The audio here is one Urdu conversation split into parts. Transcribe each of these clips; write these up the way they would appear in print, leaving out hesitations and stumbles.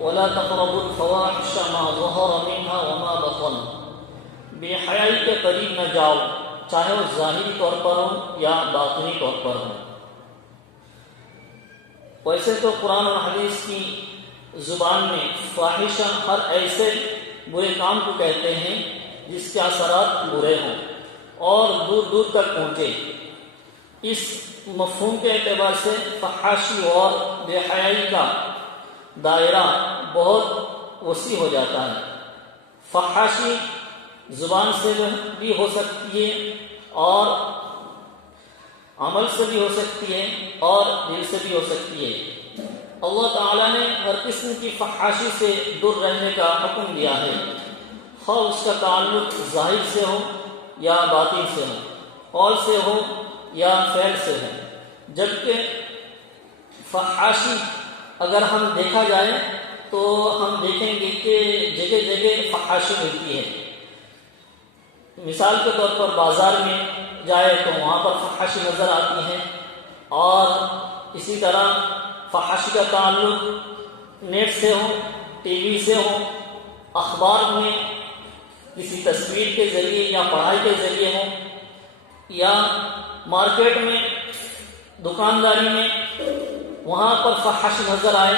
ولا تقربوا الفواحش ما ظهر منها وما بطن، بے حیائی کے قریب نہ جاؤ، چاہے وہ ظاہری طور پر ہو یا باطنی طور پر ہو۔ ویسے تو قرآن اور حدیث کی زبان میں فاحشہ ہر ایسے برے کام کو کہتے ہیں جس کے اثرات برے ہوں اور دور دور تک پہنچے۔ اس مفہوم کے اعتبار سے فحاشی اور بے حیائی کا دائرہ بہت وسیع ہو جاتا ہے۔ فحاشی زبان سے بھی ہو سکتی ہے اور عمل سے بھی ہو سکتی ہے اور دل سے بھی ہو سکتی ہے۔ اللہ تعالیٰ نے ہر قسم کی فحاشی سے دور رہنے کا حکم دیا ہے، خواہ اس کا تعلق ظاہر سے ہو یا باطن سے ہو، قول سے ہو یا فعل سے ہو۔ جبکہ فحاشی اگر ہم دیکھا جائے تو ہم دیکھیں گے کہ جگہ جگہ فحاشی ملتی ہے۔ مثال کے طور پر بازار میں جائے تو وہاں پر فحاشی نظر آتی ہے، اور اسی طرح فحاشی کا تعلق نیٹ سے ہو، ٹی وی سے ہو، اخبار میں کسی تصویر کے ذریعے یا پڑھائی کے ذریعے ہو، یا مارکیٹ میں دکانداری میں وہاں پر فحاشی نظر آئے،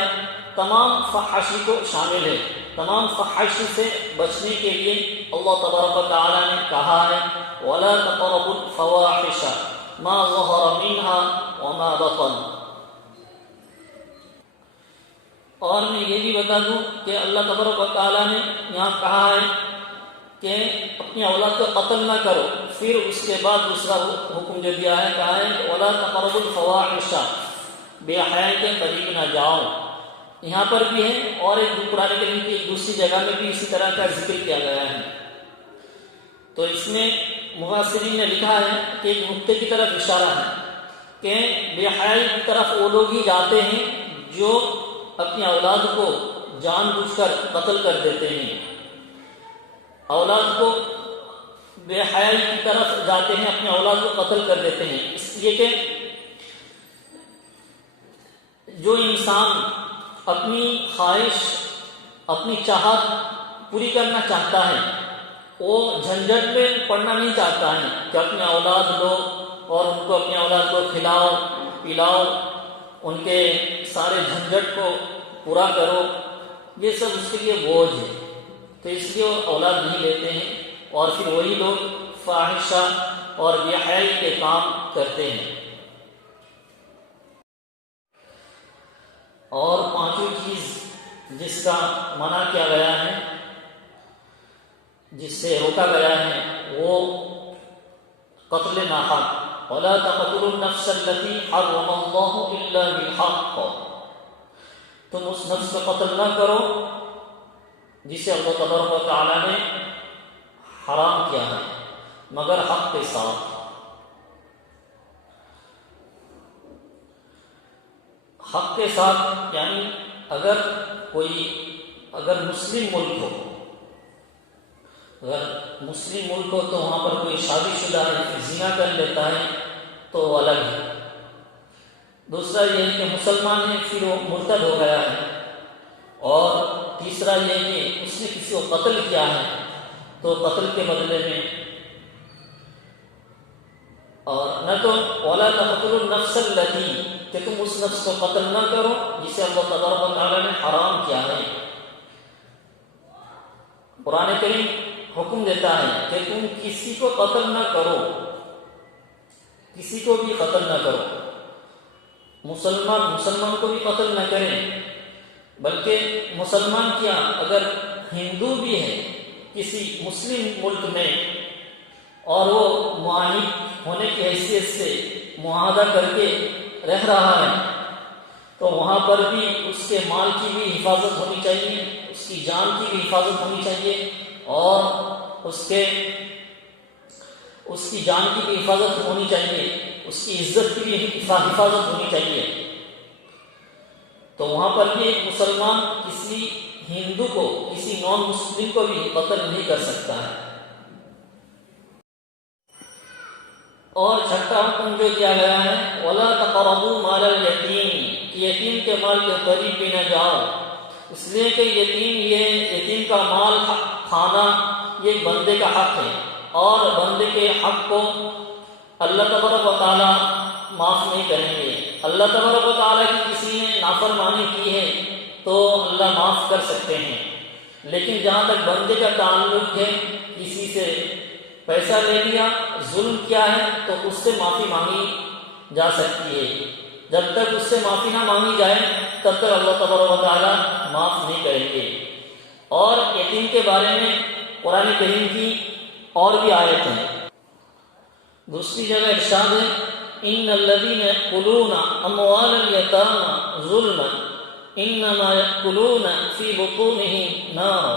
تمام فحاشی کو شامل ہے۔ تمام فحاشی سے بچنے کے لیے اللہ تبارک و تعالی نے کہا ہے وَلَا تَقْرَبُوا الْفَوَاحِشَ مَا ظَهَرَ مِنْهَا وَمَا بَطَنَ۔ اور میں یہ بھی بتا دوں کہ اللہ تبارک و تعالی نے یہاں کہا ہے کہ اپنی اولاد کو قتل نہ کرو، پھر اس کے بعد دوسرا حکم جو دیا ہے کہا ہے وَلَا تَقْرَبُوا الْفَوَاحِشَ، بے حیائی کے قریب نہ جاؤ۔ یہاں پر بھی ہے اور ایک قرآن کریم کی ایک دوسری جگہ میں بھی اسی طرح کا ذکر کیا گیا ہے۔ تو اس میں مفسرین نے لکھا ہے کہ ایک نقطے کی طرف اشارہ ہے کہ بے حیائی کی طرف وہ لوگ ہی جاتے ہیں جو اپنی اولاد کو جان بوجھ کر قتل کر دیتے ہیں۔ اولاد کو بے حیائی کی طرف جاتے ہیں، اپنے اولاد کو قتل کر دیتے ہیں، اس لیے کہ جو انسان اپنی خواہش، اپنی چاہت پوری کرنا چاہتا ہے، وہ جھنجھٹ میں پڑنا نہیں چاہتا ہے کہ اپنے اولاد لو اور ان کو اپنے اولاد کو کھلاؤ پلاؤ، ان کے سارے جھنجھٹ کو پورا کرو، یہ سب اس کے لیے بوجھ ہے، تو اس لیے وہ اولاد نہیں لیتے ہیں، اور پھر وہی لوگ فاحشہ اور بے حیائی کے کام کرتے ہیں۔ اور پانچویں چیز جس کا منع کیا گیا ہے، جس سے روکا گیا ہے، وہ قتل ناحق، وَلَا تَقْتُلُوا النَّفْسَ الَّتِي حَرَّمَ اللَّهُ إِلَّا بِالْحَقِّ، تم اس نفس کا قتل نہ کرو جسے اللہ تبارک و تعالی نے حرام کیا ہے مگر حق کے ساتھ۔ حق کے ساتھ یعنی اگر مسلم ملک ہو، اگر مسلم ملک ہو تو وہاں پر کوئی شادی شدہ ہے، زنا کر لیتا ہے تو وہ الگ ہے۔ دوسرا یہ ہے کہ مسلمان ہے پھر وہ مرتد ہو گیا ہے، اور تیسرا یہ ہے کہ اس نے کسی کو قتل کیا ہے تو قتل کے بدلے میں، اور نہ تو وَلَا تَقْتُلُوا النَّفْسَ الَّتِي، کہ تم اس نفس کو قتل نہ کرو جسے اللہ تبارک و تعالی نے حرام کیا ہے۔ قرآن کریم حکم دیتا ہے کہ تم کسی کو قتل نہ کرو، کسی کو بھی قتل نہ کرو، مسلمان کو بھی قتل نہ کریں، بلکہ مسلمان کیا اگر ہندو بھی ہے کسی مسلم ملک میں اور وہ معاہد ہونے کی حیثیت سے معاہدہ کر کے رہ رہا ہے تو وہاں پر بھی اس کے مال کی بھی حفاظت ہونی چاہیے، اس کی جان کی بھی حفاظت ہونی چاہیے، اور اس کی جان کی بھی حفاظت ہونی چاہیے، اس کی عزت کی بھی حفاظت ہونی چاہیے۔ تو وہاں پر بھی ایک مسلمان کسی ہندو کو، کسی نان مسلم کو بھی قتل نہیں کر سکتا ہے۔ اور چھٹا حکم جو دیا گیا ہے وَلَا تَقْرَبُوا مَالَ الْيَتِيمِ، یتیم کے مال کے قریب بھی نہ جاؤ، اس لیے کہ یتیم کا مال کھانا یہ بندے کا حق ہے، اور بندے کے حق کو اللہ تبارک و تعالیٰ معاف نہیں کریں گے۔ اللہ تبارک و تعالیٰ کی کسی نے نافرمانی کی ہے تو اللہ معاف کر سکتے ہیں، لیکن جہاں تک بندے کا تعلق ہے، کسی سے پیسہ لے لیا، ظلم کیا ہے، تو اس سے معافی مانگی جا سکتی ہے۔ جب تک اس سے معافی نہ مانگی جائے تب تک اللہ تبارک و تعالیٰ معاف نہیں کریں گے۔ اور یتیم کے بارے میں قرآن کریم کی اور بھی آیت ہیں۔ دوسری جگہ ارشاد ہے ان الذین یأکلون اموال الیتامی ظلما انما یأکلون فی بطونہم نارا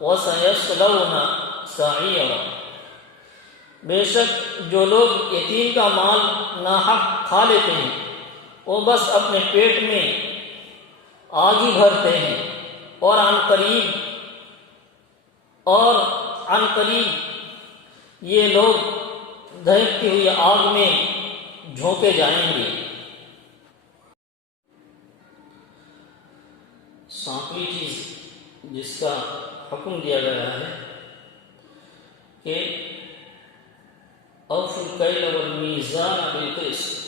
وسیصلون سعیرا۔ بے شک جو لوگ یتیم کا مال ناحق کھا لیتے ہیں وہ بس اپنے پیٹ میں آگ ہی بھرتے ہیں، اور عن قریب یہ لوگ دہکتی ہوئی آگ میں جھونکے جائیں گے۔ ساتویں چیز جس کا حکم دیا گیا ہے کہ اوفوا الکیل والمیزان بالقسط،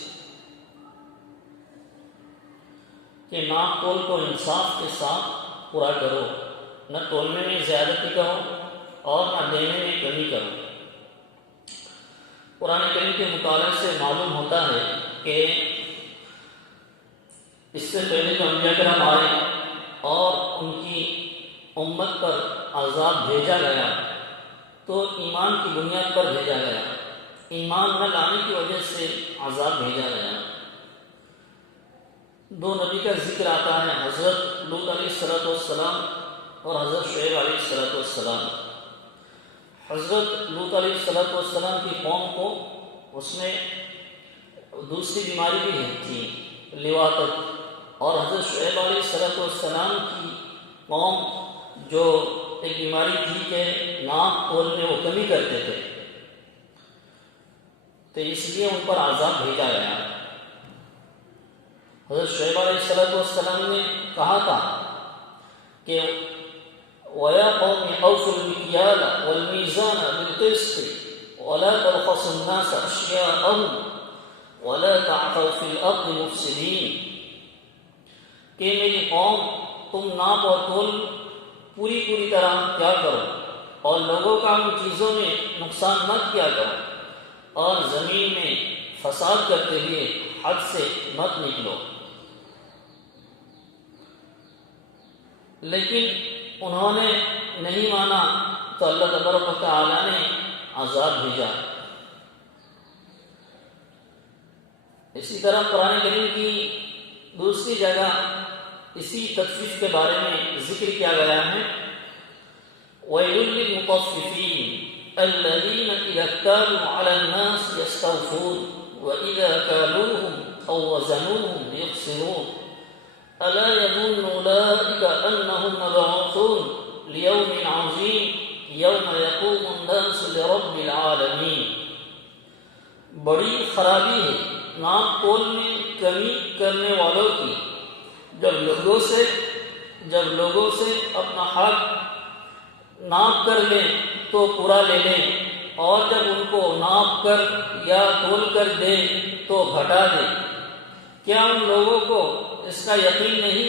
کہ ناپ تول کو انصاف کے ساتھ پورا کرو، نہ تولنے میں زیادتی کرو اور نہ دینے میں کمی کرو۔ قرآن کریم کے مطالعے سے معلوم ہوتا ہے کہ اس سے پہلے جو انبیاء کرام آئے اور ان کی امت پر عذاب بھیجا گیا تو ایمان کی بنیاد پر بھیجا گیا، ایمان نہ لانے کی وجہ سے عذاب بھیجا گیا۔ دو نبی کا ذکر آتا ہے، حضرت لوط علیہ السلام اور حضرت شعیب علیہ السلام۔ حضرت لوط علیہ السلام کی قوم کو اس میں دوسری بیماری بھی تھی، لواطت، اور حضرت شعیب علیہ السلام کی قوم جو ایک بیماری تھی کہ ناپ تول میں وہ کمی کرتے تھے، تو اس لیے ان پر عذاب بھیجا گیا۔ حضرت شعیب علیہ السلام نے کہا تھا کہ وَيَا قَوْمِ أَوْفُوا الْمِكْيَالَ وَالْمِيزَانَ بِالْقِسْطِ وَلَا تَبْخَسُوا النَّاسَ أَشْيَاءَهُمْ وَلَا تَعْثَوْا فِي الْأَرْضِ مُفْسِدِينَ، کہ میری قوم تم ناپ اور تول پوری طرح کیا کرو اور لوگوں کا ان چیزوں میں نقصان مت کیا کرو، اور زمین میں فساد کرتے ہوئے حد سے مت نکلو۔ لیکن انہوں نے نہیں مانا تو اللہ تبارک و تعالیٰ نے عذاب بھیجا۔ اسی طرح قرآن کریم کی دوسری جگہ اسی تخفیف کے بارے میں ذکر کیا گیا ہے، وَيْلٌ لِّلْمُطَفِّفِينَ الَّذِينَ إِذَا اكْتَالُوا عَلَى النَّاسِ يَسْتَوْفُونَ وَإِذَا كَالُوهُمْ أَوْ وَّزَنُوهُمْ يُخْسِرُونَ أَلَا يَظُنُّ أُولَٰئِكَ أَنَّهُم مَّبْعُوثُونَ لِيَوْمٍ عَظِيمٍ يَوْمَ يَقُومُ النَّاسُ لِرَبِّ الْعَالَمِينَ۔ بڑی خرابی ہے ناپ تول میں کمی کرنے والوں کی، جب لوگوں سے اپنا حق ناپ کر لیں تو پورا لے لیں، اور جب ان کو ناپ کر یا تول کر دیں تو گھٹا دیں۔ کیا ان لوگوں کو اس کا یقین نہیں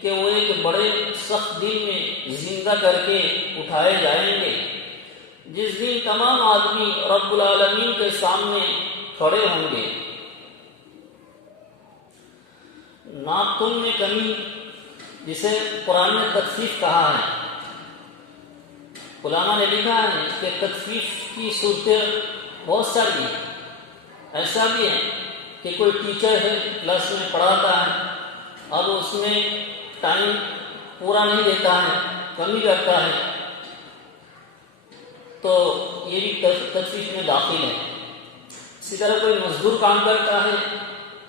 کہ وہ ایک بڑے سخت دن میں زندہ کر کے اٹھائے جائیں گے، جس دن تمام آدمی رب العالمین کے سامنے کھڑے ہوں گے۔ ناپ تول میں کمی، جسے قرآن نے تخفیف کہا ہے، علماء نے لکھا ہے کہ تخفیف کی صورتیں بہت ساری ہیں۔ ایسا بھی ہے کہ کوئی ٹیچر ہے، کلاس میں پڑھاتا ہے اور اس میں ٹائم پورا نہیں دیتا ہے، کمی کرتا ہے، تو یہ بھی تخفیف میں داخل ہے۔ اسی طرح کوئی مزدور کام کرتا ہے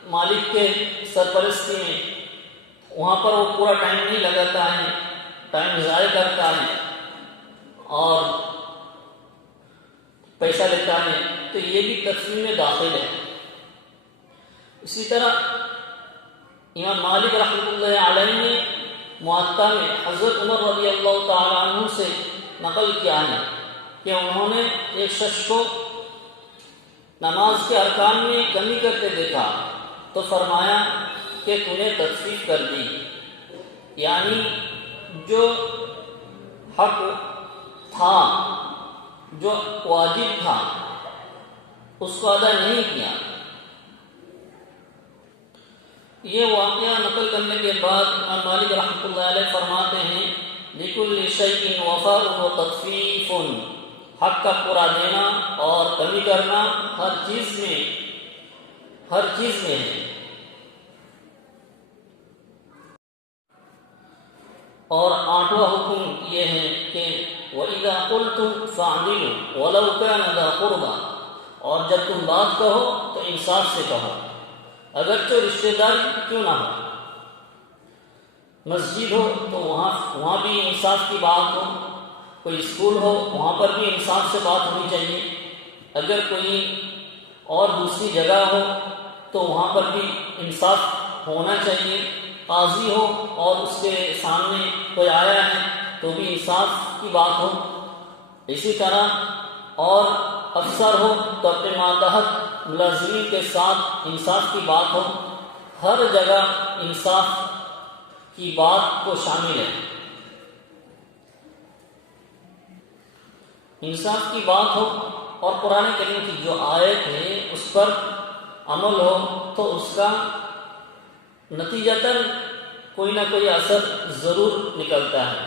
مالک کے سرپرستی میں، وہاں پر وہ پورا ٹائم نہیں لگاتا ہے، ٹائم ضائع کرتا ہے اور پیسہ لیتا ہے، تو یہ بھی تخفیف میں داخل ہے۔ اسی طرح امام مالک رحمۃ اللہ علیہ نے معطا میں حضرت عمر رضی اللہ تعالیٰ عنہ سے نقل کیا ہے کہ انہوں نے ایک شخص کو نماز کے ارکان میں کمی کرتے دیکھا تو فرمایا کہ تو نے تخفیف کر دی، یعنی جو حق تھا، جو واجب تھا، اس کو ادا نہیں کیا۔ یہ واقعہ نقل کرنے کے بعد امام مالک رحمۃ اللہ علیہ فرماتے ہیں لِكُلِّ شَيْءٍ وَفَاءٌ وَتَطْفِيفٌ، حق کا پورا دینا اور کمی کرنا ہر چیز میں ہے۔ اور 8واں حکم یہ ہے کہ وَإِذَا قُلْتُمْ فَاعْدِلُوا وَلَوْ كَانَ ذَا قُرْبَىٰ، اور جب تم بات کہو تو انصاف سے کہو، اگرچہ رشتہ دار کیوں نہ ہو۔ مسجد ہو تو وہاں بھی انصاف کی بات ہو، کوئی اسکول ہو وہاں پر بھی انصاف سے بات ہونی چاہیے، اگر کوئی اور دوسری جگہ ہو تو وہاں پر بھی انصاف ہونا چاہیے، قاضی ہو اور اس کے سامنے کوئی آیا ہے تو بھی انصاف کی بات ہو، اسی طرح اور افسر ہو تو اپنے ماتحت ملازمین کے ساتھ انصاف کی بات ہو، ہر جگہ انصاف کی بات کو شامل ہے۔ انصاف کی بات ہو اور قرآن کریم کی جو آیت ہے اس پر عمل ہو تو اس کا نتیجتاً کوئی نہ کوئی اثر ضرور نکلتا ہے۔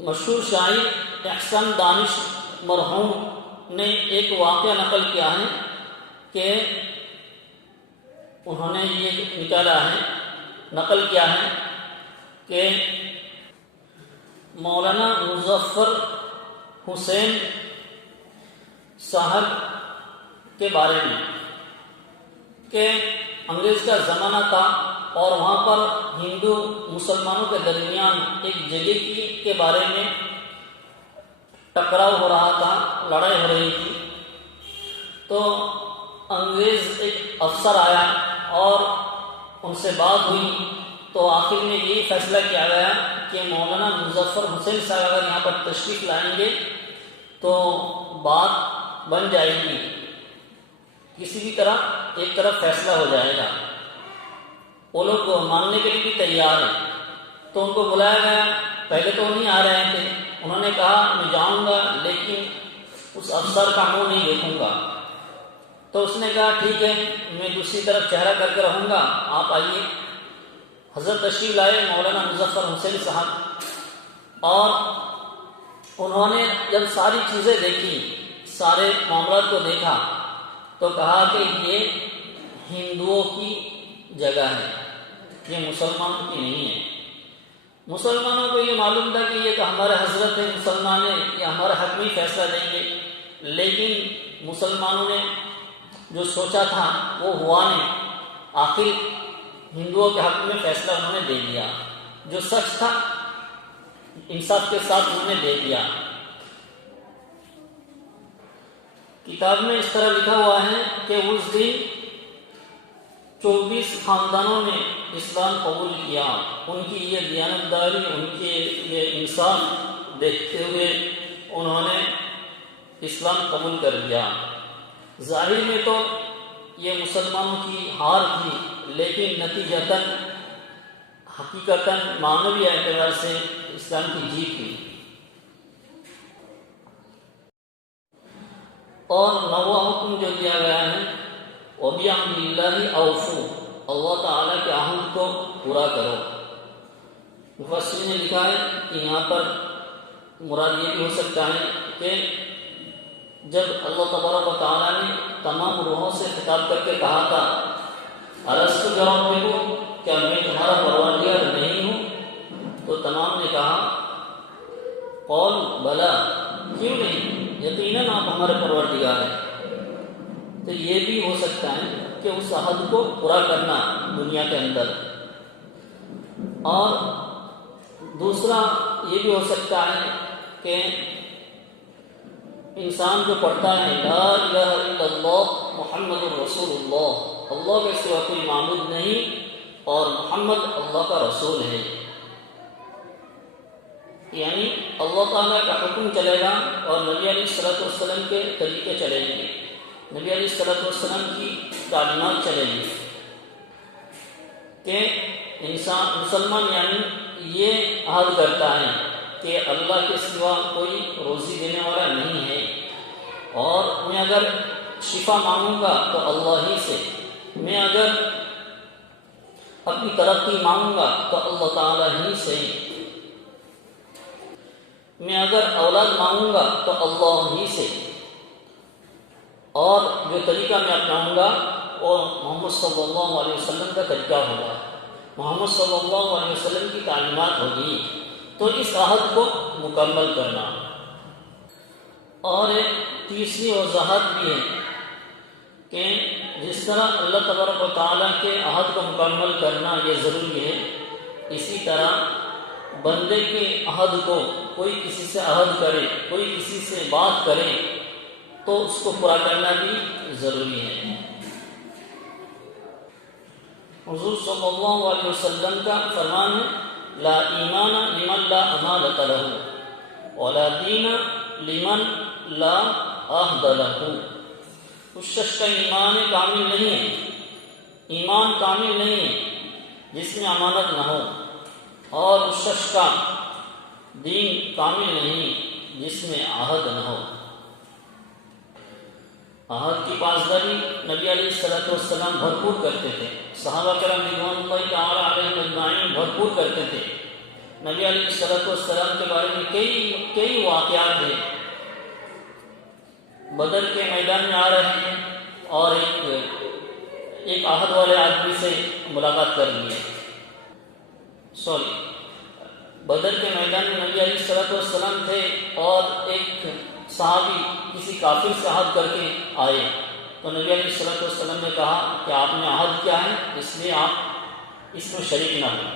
مشہور شاعر احسان دانش مرحوم نے ایک واقعہ نقل کیا ہے کہ انہوں نے یہ نقل کیا ہے کہ مولانا مظفر حسین صاحب کے بارے میں کہ انگریز کا زمانہ تھا اور وہاں پر ہندو مسلمانوں کے درمیان ایک جگہ کے بارے میں ٹکراؤ ہو رہا تھا، لڑائی ہو رہی تھی، تو انگریز ایک افسر آیا اور ان سے بات ہوئی تو آخر میں یہی فیصلہ کیا گیا کہ مولانا مظفر حسین صاحب اگر یہاں پر تشریف لائیں گے تو بات بن جائے گی، کسی بھی طرح ایک طرف فیصلہ ہو جائے گا۔ وہ لوگ ماننے کے لیے بھی تیار ہیں، تو ان کو بلایا گیا، پہلے تو نہیں آ رہے تھے، انہوں نے کہا میں جاؤں گا لیکن اس افسر کا منہ نہیں دیکھوں گا، تو اس نے کہا ٹھیک ہے میں دوسری طرف چہرہ کر کے رہوں گا، آپ آئیے۔ حضرت تشریف لائے مولانا مظفر حسین صاحب، اور انہوں نے جب ساری چیزیں دیکھی، سارے معاملات کو دیکھا تو کہا کہ یہ ہندوؤں کی جگہ ہے، یہ مسلمانوں کی نہیں ہے۔ مسلمانوں کو یہ معلوم تھا کہ یہ تو ہمارے حضرت ہیں، مسلمان ہیں، یہ ہمارا حق میں فیصلہ دیں گے، لیکن مسلمانوں نے جو سوچا تھا وہ ہوا نہیں، آخر ہندوؤں کے حق میں فیصلہ انہوں نے دے دیا، جو سچ تھا انصاف کے ساتھ انہوں نے دے دیا۔ کتاب میں اس طرح لکھا ہوا ہے کہ اس دن 24 خاندانوں نے اسلام قبول کیا، ان کی یہ دیانتداری، ان کی یہ انصاف دیکھتے ہوئے انہوں نے اسلام قبول کر لیا۔ ظاہر میں تو یہ مسلمانوں کی ہار تھی، لیکن نتیجتاً حقیقتاً معنوی اعتبار سے اسلام کی جیت ہوئی۔ اور 9واں حکم جو دیا گیا ہے وَبِعَهْدِ اللَّهِ أَوْفُوا، اللہ تعالیٰ کے عہد کو پورا کرو۔ مفسرین نے لکھا ہے کہ یہاں پر مراد یہ بھی ہو سکتا ہے کہ جب اللہ تبارک و تعالیٰ نے تمام روحوں سے خطاب کر کے کہا تھا أَلَسْتُ بِرَبِّكُمْ، کیا میں تمہارا پروردگار نہیں ہوں، تو تمام نے کہا قَالُوا بَلَىٰ، کیوں نہیں، یقیناً آپ ہمارے پروردگار ہیں۔ تو یہ بھی ہو سکتا ہے کہ اس عہد کو پورا کرنا دنیا کے اندر۔ اور دوسرا یہ بھی ہو سکتا ہے کہ انسان جو پڑھتا ہے لا الہ الا اللہ محمد الرسول اللہ، اللہ کے سوا کوئی معبود نہیں، اور محمد اللہ کا رسول ہے، یعنی اللہ تعالیٰ کا حکم چلے گا اور نبی علیہ الصلوۃ والسلام کے طریقے چلیں گے، نبی علیہ الصلوۃ والسلام کی تعلیمات چلیں گی کہ مسلمان یعنی یہ عہد کرتا ہے کہ اللہ کے سوا کوئی روزی دینے والا نہیں ہے، اور میں اگر شفا مانگوں گا تو اللہ ہی سے، میں اگر اپنی ترقی مانگوں گا تو اللہ تعالیٰ ہی سے، میں اگر اولاد مانگوں گا تو اللہ ہی سے، اور جو طریقہ میں اپناؤں گا وہ محمد صلی اللہ علیہ وسلم کا طریقہ ہوگا، محمد صلی اللہ علیہ وسلم کی تعلیمات ہوگی، تو اس عہد کو مکمل کرنا۔ اور ایک تیسری وضاحت بھی ہے کہ جس طرح اللہ تبارک و تعالیٰ کے عہد کو مکمل کرنا یہ ضروری ہے، اسی طرح بندے کے عہد کو، کوئی کسی سے عہد کرے، کوئی کسی سے بات کرے تو اس کو پورا کرنا بھی ضروری ہے۔ حضور صلی اللہ علیہ وسلم کا فرمان ہے، لا ایمان لمن لا امانۃ لہ ولا دین لمن لا عہد لہ۔ اس شخص کا ایمان کامل نہیں ہے، ایمان کامل نہیں ہے جس میں امانت نہ ہو، اور اس شخص کا دین کامل نہیں جس میں عہد نہ ہو۔ عہد کی پاسداری نبی علیہ الصلوۃ والسلام بھرپور کرتے تھے، صحابہ کرام رضوان اللہ تعالی علیہم اجمعین بھرپور کرتے تھے۔ نبی علیہ الصلوۃ والسلام کے بارے میں کئی واقعات ہیں، بدر کے میدان میں آ رہے ہیں اور ایک عہد والے آدمی سے ملاقات کر لی ہے، بدر کے میدان میں نبی علیہ الصلوۃ والسلام تھے اور ایک صحابی کسی کافر سے عہد کر کے آئے، تو نبی علیہ الصلوۃ والسلام نے کہا کہ آپ نے عہد کیا ہے، اس لیے آپ اس میں شریک نہ ہوں۔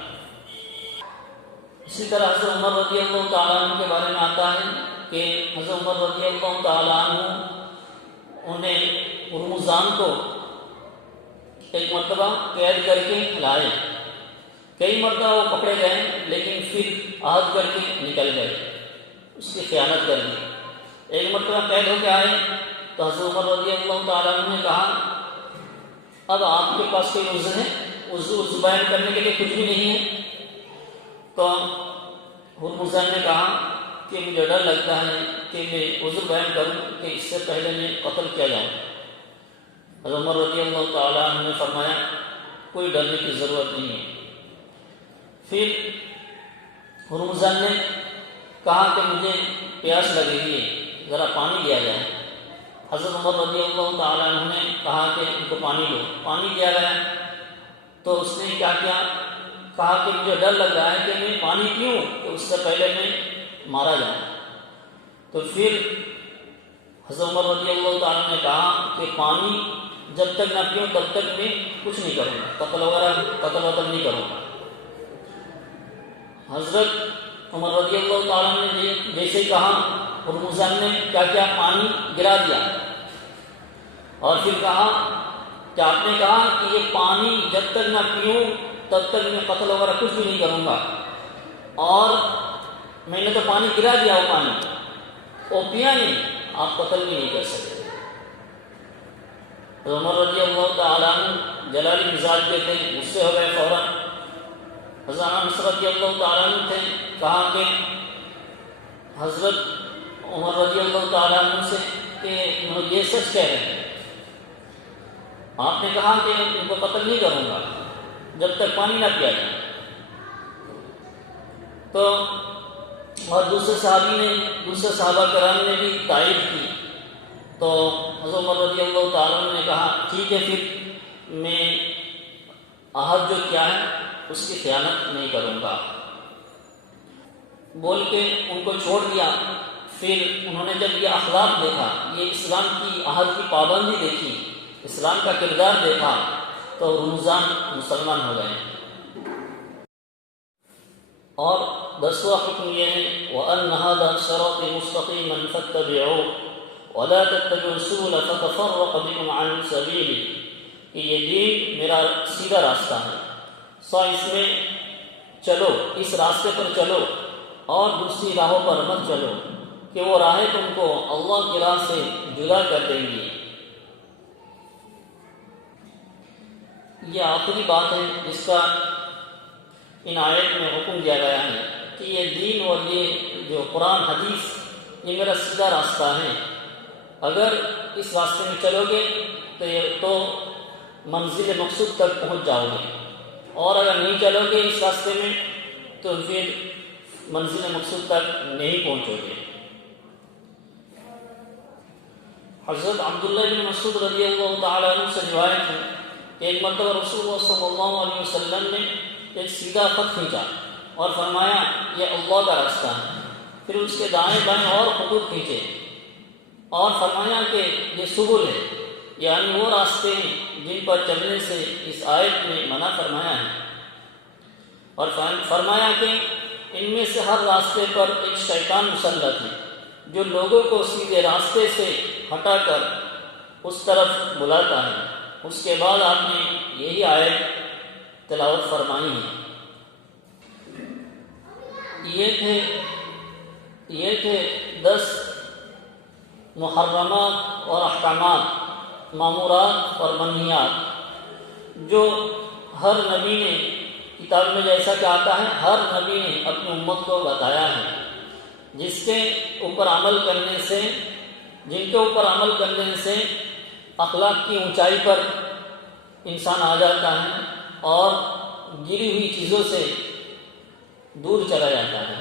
اسی طرح حضرت عمر رضی اللہ تعالیٰ عنہ کے بارے میں آتا ہے کہ حضرت عمر رضی اللہ تعالیٰ عنہ انہیں ہرمزان کو ایک مرتبہ قید کر کے لائے، کئی مرتبہ وہ پکڑے گئے لیکن پھر عہد کر کے نکل گئے، اس کی خیانت کر دی۔ ایک مرتبہ قید ہو کے آئے تو حضرت عمر رضی اللہ تعالیٰ عنہ نے کہا اب آپ کے پاس کوئی عذر ہے؟ عذر بیان کرنے کے لیے کچھ بھی نہیں ہے؟ تو ہرمزان نے کہا کہ مجھے ڈر لگتا ہے کہ میں عذر بیان کروں کہ اس سے پہلے میں قتل کیا جاؤں۔ حضرت عمر رضی اللہ تعالیٰ عنہ نے فرمایا کوئی ڈرنے کی ضرورت نہیں ہے۔ پھر ہرمزان نے کہا کہ مجھے پیاس لگ رہی ہے، ذرا پانی لیا جائے۔ حضرت عمر رضی اللہ تعالیٰ عنہ نے کہا کہ ان کو پانی دو، پانی دیا گیا۔ تو اس نے کیا کیا، کہا کہ مجھے ڈر لگ رہا ہے کہ میں پانی پیوں کہ اس سے پہلے میں مارا جاؤں۔ تو پھر حضرت عمر رضی اللہ تعالیٰ نے کہا کہ پانی جب تک نہ پیوں تب تک میں کچھ نہیں کروں گا، قتل وغیرہ نہیں کروں گا۔ حضرت عمر رضی اللہ تعالیٰ نے جیسے کہا، ہرمزان نے کیا کیا، پانی گرا دیا اور پھر کہا کہ آپ نے کہا کہ یہ پانی جب تک نہ پیوں تب تک میں قتل وغیرہ کچھ بھی نہیں کروں گا، اور میں نے تو پانی گرا دیا، وہ پانی وہ پیا نہیں، آپ قتل بھی نہیں کر سکتے۔ عمر رضی اللہ تعالیٰ عنہ جلالی مزاج کے تھے، غصے ہو گئے فوراً۔ حضرت انس رضی اللہ تعالیٰ عنہ تھے، کہا کہ حضرت عمر رضی اللہ تعالیٰ عنہ سے کہ یہ سچ کہہ رہے ہیں، آپ نے کہا کہ ان کو قتل نہیں کروں گا جب تک پانی نہ پیا جائے۔ تو اور دوسرے صحابہ کرام نے بھی تائید کی، تو حضرت عمر رضی اللہ تعالیٰ عنہ نے کہا ٹھیک ہے، پھر میں عہد جو کیا ہے اس کی خیانت نہیں کروں گا، بول کے ان کو چھوڑ دیا۔ پھر انہوں نے جب یہ اخلاق دیکھا، یہ اسلام کی عہد کی پابندی دیکھی، اسلام کا کردار دیکھا، تو رمضان مسلمان ہو گئے۔ اور 10واں حکم یہ ہے وَأَنَّ هَذَا صِرَاطِي مُسْتَقِيمًا فَاتَّبِعُوهُ وَلَا تَتَّبِعُوا السُّبُلَ فَتَفَرَّقَ بِكُمْ عَنْ سَبِيلِهِ، کہ یہ دین میرا سیدھا راستہ ہے، سو اس میں چلو، اس راستے پر چلو اور دوسری راہوں پر مت چلو کہ وہ راہیں تم کو اللہ کی راہ سے جدا کر دیں گی۔ یہ آخری بات ہے جس کا ان آیت میں حکم دیا گیا ہے کہ یہ دین اور یہ جو قرآن حدیث یہ میرا سیدھا راستہ ہے، اگر اس راستے میں چلو گے تو منزل مقصود تک پہنچ جاؤ گے، اور اگر نہیں چلو گے اس راستے میں تو پھر منزل مقصود تک نہیں پہنچو گے۔ حضرت عبداللہ بن مسعود رضی اللہ تعالیٰ عنہ سے روایت ہے کہ ایک مرتبہ رسول اللہ صلی اللہ علیہ وسلم نے ایک سیدھا خط کھینچا اور فرمایا یہ اللہ کا راستہ ہے، پھر اس کے دائیں بائیں اور خطوط کھینچے اور فرمایا کہ یہ سبل ہے، یعنی وہ راستے ہیں جن پر چلنے سے اس آیت میں منع فرمایا ہے، اور فرمایا کہ ان میں سے ہر راستے پر ایک شیطان مسلط ہے جو لوگوں کو سیدھے راستے سے ہٹا کر اس طرف بلاتا ہے۔ اس کے بعد آپ نے یہی آیت تلاوت فرمائی ہے۔ یہ تھے 10 محرمات اور احکامات، مامورات اور منہیات جو ہر نبی نے کتاب میں جیسا کہ آتا ہے ہر نبی نے اپنی امت کو بتایا ہے، جن کے اوپر عمل کرنے سے اخلاق کی اونچائی پر انسان آ جاتا ہے اور گری ہوئی چیزوں سے دور چلا جاتا ہے۔